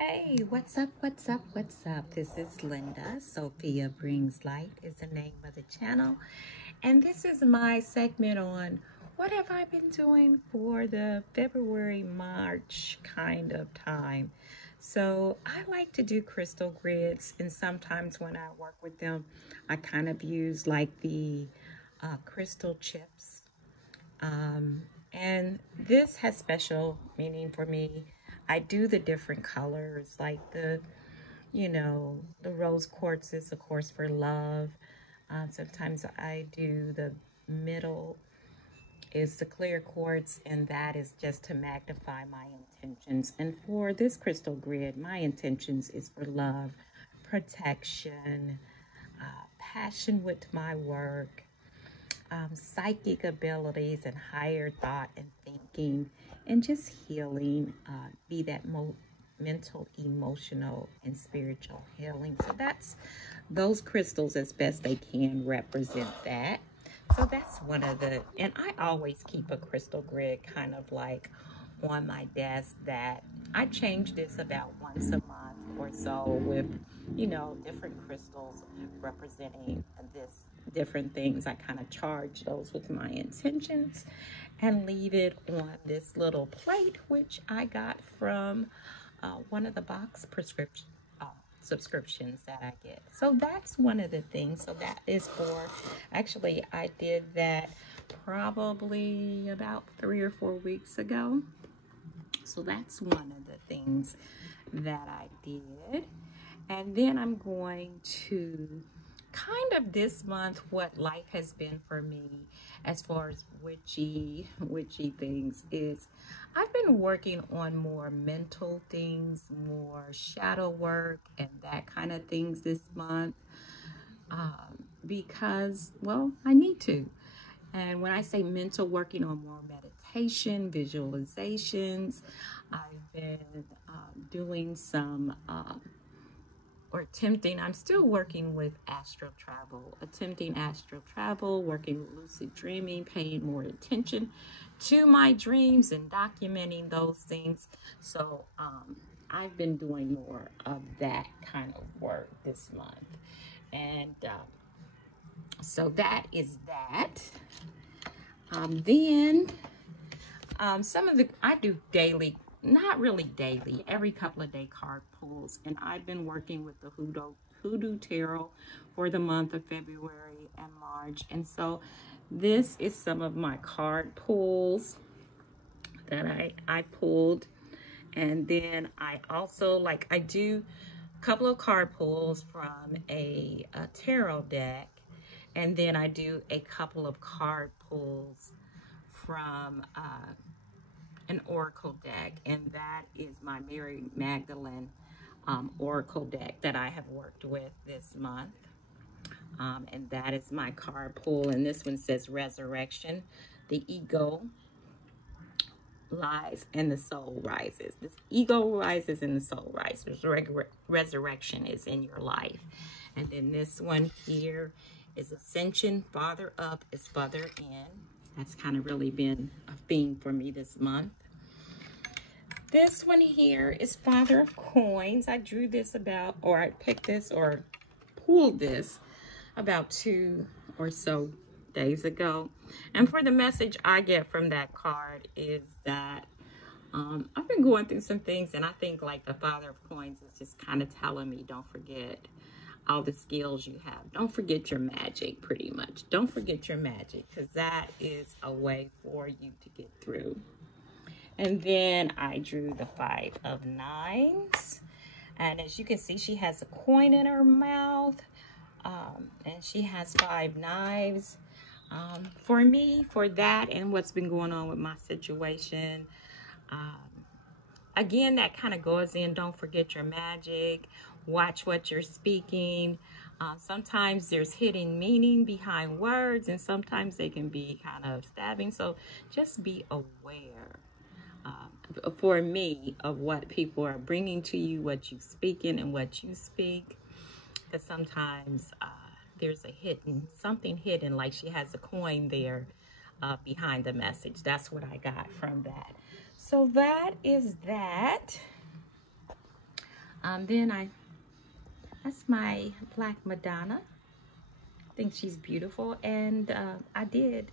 Hey, what's up? What's up? What's up? This is Linda. Sophia Brings Light is the name of the channel. And this is my segment on what have I been doing for the February, March kind of time. So I like to do crystal grids, and sometimes when I work with them, I kind of use like the crystal chips. And this has special meaning for me. I do the different colors, like the rose quartz is, of course, for love. Sometimes I do the middle is the clear quartz, and that is just to magnify my intentions. And for this crystal grid, my intentions is for love, protection, passion with my work, psychic abilities and higher thought and thinking, and just healing, be that mental, emotional, and spiritual healing. So that's those crystals as best they can represent that. So that's one of the, and I always keep a crystal grid kind of like on my desk that I change this about once a month or so with, different crystals representing this different things. I kind of charge those with my intentions and leave it on this little plate, which I got from one of the box prescription subscriptions that I get. So that's one of the things. So that is for, actually, I did that probably about 3 or 4 weeks ago. So that's one of the things that I did. And then I'm going to kind of this month what life has been for me as far as witchy things is I've been working on more mental things, more shadow work and that kind of things this month, because, well, I need to. And when I say mental, working on more meditation, visualizations, I've been doing some or attempting, I'm still working with astral travel, attempting astral travel, working with lucid dreaming, paying more attention to my dreams and documenting those things. So I've been doing more of that kind of work this month. And so that is that. Then some of the, I do daily, not really daily, every couple of day card pulls, and I've been working with the Hoodoo Tarot for the month of February and March. And so this is some of my card pulls that I pulled. And then I also, I do a couple of card pulls from a tarot deck, and then I do a couple of card pulls from an oracle deck, and that is my Mary Magdalene oracle deck that I have worked with this month. And that is my card pull, and this one says resurrection. The ego lies and the soul rises. This ego rises and the soul rises. Resurrection is in your life. And then this one here is ascension. Father up is father in. That's kind of really been a theme for me this month. This one here is Father of Coins. I drew this about, or I picked this or pulled this about 2 or so days ago. And for the message I get from that card is that I've been going through some things, and I think like the Father of Coins is just kind of telling me, don't forget all the skills you have. Don't forget your magic, pretty much. Don't forget your magic, because that is a way for you to get through. And then I drew the 5 of Nines. And as you can see, she has a coin in her mouth. And she has 5 knives. For me, for that and what's been going on with my situation, again, that kind of goes in, don't forget your magic. Watch what you're speaking. Sometimes there's hidden meaning behind words, and sometimes they can be kind of stabbing. So just be aware, for me, of what people are bringing to you, what you speak in and what you speak. Because sometimes there's something hidden, like she has a coin there behind the message. That's what I got from that. So that is that. That's my Black Madonna. I think she's beautiful, and I did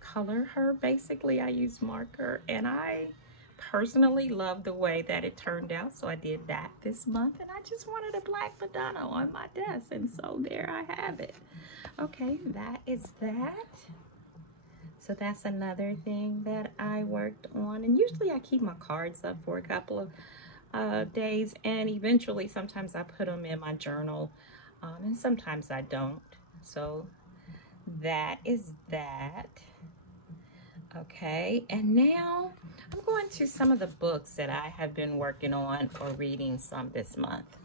color her. Basically, I used marker, and I personally love the way that it turned out, so I did that this month, and I just wanted a Black Madonna on my desk, and so there I have it. Okay, that is that. So that's another thing that I worked on, and usually I keep my cards up for a couple of days, and eventually sometimes I put them in my journal, and sometimes I don't. So that is that. Okay, and now I'm going to some of the books that I have been working on or reading some this month.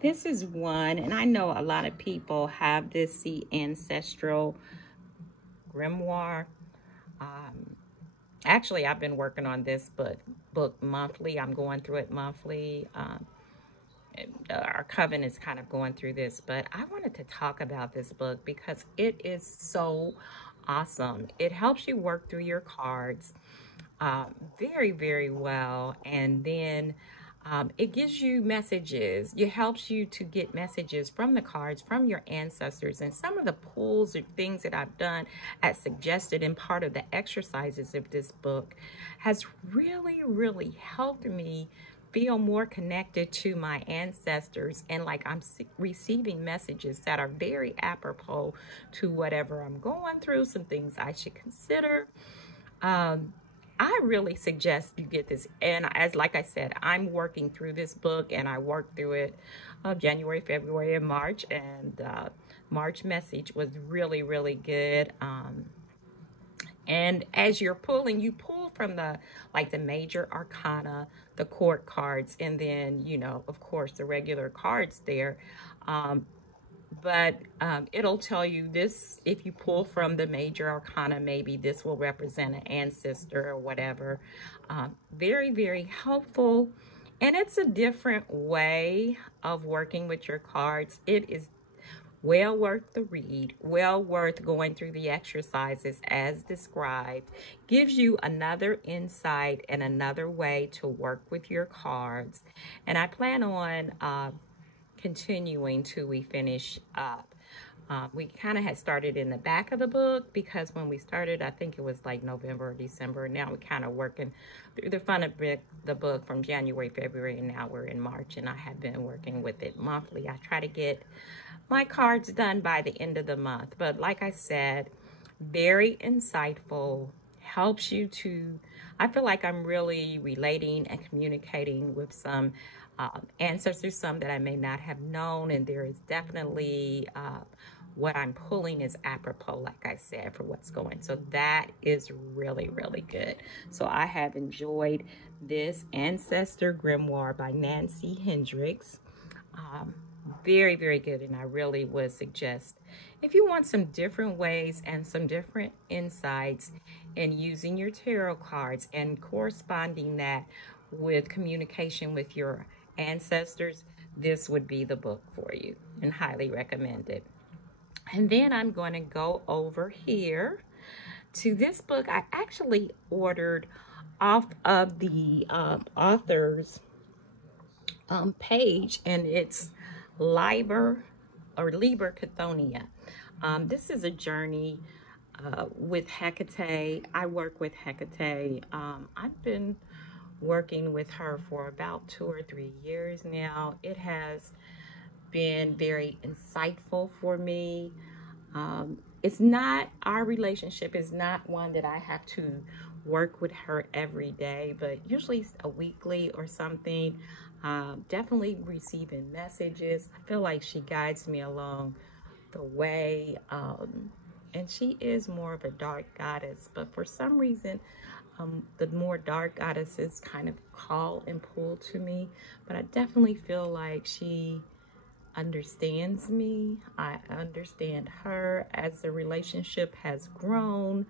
This is one, and I know a lot of people have this, the Ancestral Grimoire. Actually, I've been working on this book monthly. I'm going through it monthly. Our coven is kind of going through this, but I wanted to talk about this book because it is so awesome. It helps you work through your cards very, very well, and then it gives you messages. It helps you to get messages from the cards, from your ancestors, and some of the pulls or things that I've done as suggested in part of the exercises of this book has really, really helped me feel more connected to my ancestors, and like I'm receiving messages that are very apropos to whatever I'm going through, some things I should consider. I really suggest you get this, and like I said, I'm working through this book, and I worked through it January, February, and March, and March message was really, really good. And as you're pulling, you pull from the major arcana, the court cards, and then, you know, of course, the regular cards there. But it'll tell you this, if you pull from the major arcana, maybe this will represent an ancestor or whatever. Very, very helpful. And it's a different way of working with your cards. It is well worth the read, well worth going through the exercises as described. Gives you another insight and another way to work with your cards. And I plan on continuing till we finish up. We kind of had started in the back of the book because when we started, I think it was like November or December. Now we're kind of working through the front of the book from January, February, and now we're in March, and I have been working with it monthly. I try to get my cards done by the end of the month, but like I said, very insightful, helps you to, I feel like I'm really relating and communicating with some ancestors, some that I may not have known, and there is definitely what I'm pulling is apropos, like I said, for what's going. So that is really, really good. So I have enjoyed this Ancestor Grimoire by Nancy Hendricks. Very, very good, and I really would suggest if you want some different ways and some different insights in using your tarot cards and corresponding that with communication with your ancestors, this would be the book for you, and highly recommend it. And then I'm going to go over here to this book I actually ordered off of the author's page, and it's Liber Cathonia. This is a journey with Hecate. I work with Hecate. I've been working with her for about 2 or 3 years now. It has been very insightful for me. It's not, our relationship is not one that I have to work with her every day, but usually a weekly or something. Definitely receiving messages. I feel like she guides me along the way. And she is more of a dark goddess, but for some reason, the more dark goddesses kind of call and pull to me. But I definitely feel like she understands me. I understand her as the relationship has grown.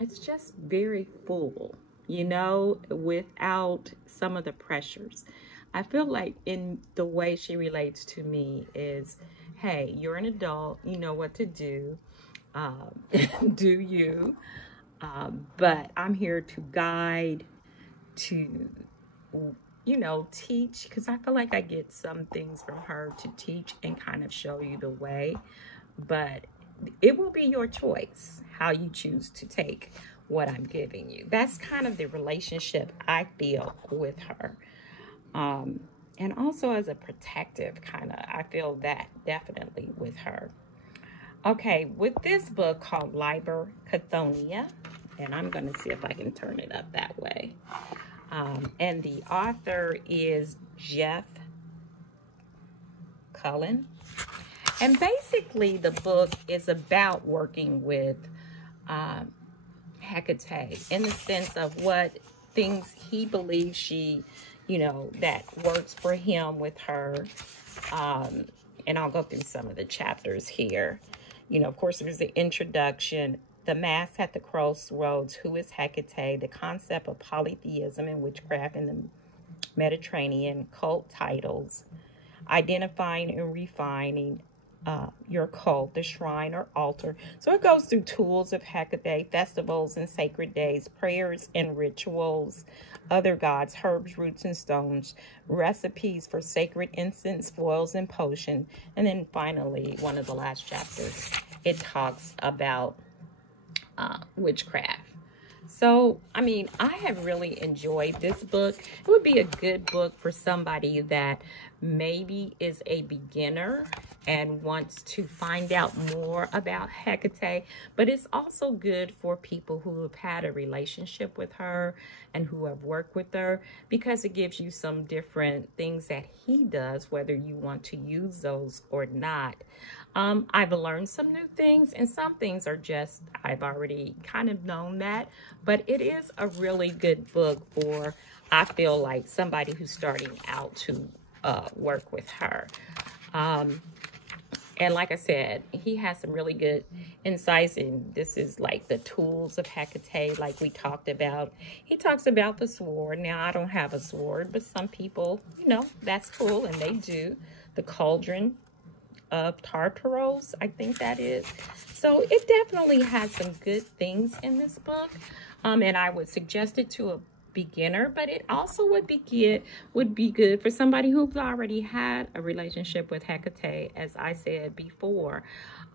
It's just very full, you know, without some of the pressures. I feel like in the way she relates to me is, hey, you're an adult, you know what to do, do you, but I'm here to guide to, you know, teach, because I feel like I get some things from her to teach and kind of show you the way. But it will be your choice how you choose to take what I'm giving you. That's kind of the relationship I feel with her. And also as a protective kind of, I feel that definitely with her. Okay, with this book called Liber Cathonia, and I'm going to see if I can turn it up that way. And the author is Jeff Cullen. And basically the book is about working with Hecate in the sense of what things he believes she, you know, that works for him with her. And I'll go through some of the chapters here. You know, of course, there's the introduction, the mass at the crossroads, who is Hecate, the concept of polytheism and witchcraft in the Mediterranean, cult titles, identifying and refining your cult, the shrine or altar. So it goes through tools of Hecate, festivals and sacred days, prayers and rituals, other gods, herbs, roots, and stones, recipes for sacred incense, oils, and potion. And then finally, one of the last chapters, it talks about witchcraft. So, I mean, I have really enjoyed this book. It would be a good book for somebody that maybe is a beginner and wants to find out more about Hecate, but it's also good for people who have had a relationship with her and who have worked with her, because it gives you some different things that he does, whether you want to use those or not. I've learned some new things, and some things are just, I've already kind of known that, but it is a really good book for, I feel like, somebody who's starting out to work with her. And like I said, he has some really good insights, and this is like the tools of Hecate, like we talked about. He talks about the sword. Now, I don't have a sword, but some people, you know, that's cool, and they do. The cauldron of Tartaros, I think that is. So it definitely has some good things in this book, and I would suggest it to a beginner, but it also would be good for somebody who's already had a relationship with Hecate. As I said before,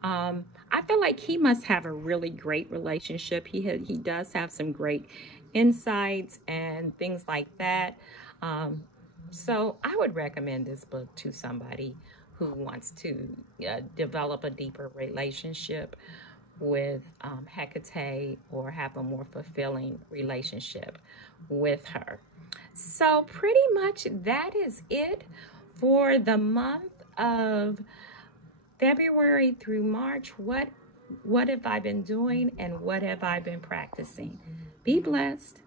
I feel like he must have a really great relationship. He does have some great insights and things like that. So I would recommend this book to somebody who wants to develop a deeper relationship with Hecate, or have a more fulfilling relationship with her. So pretty much that is it for the month of February through March. What have I been doing, and what have I been practicing? Be blessed.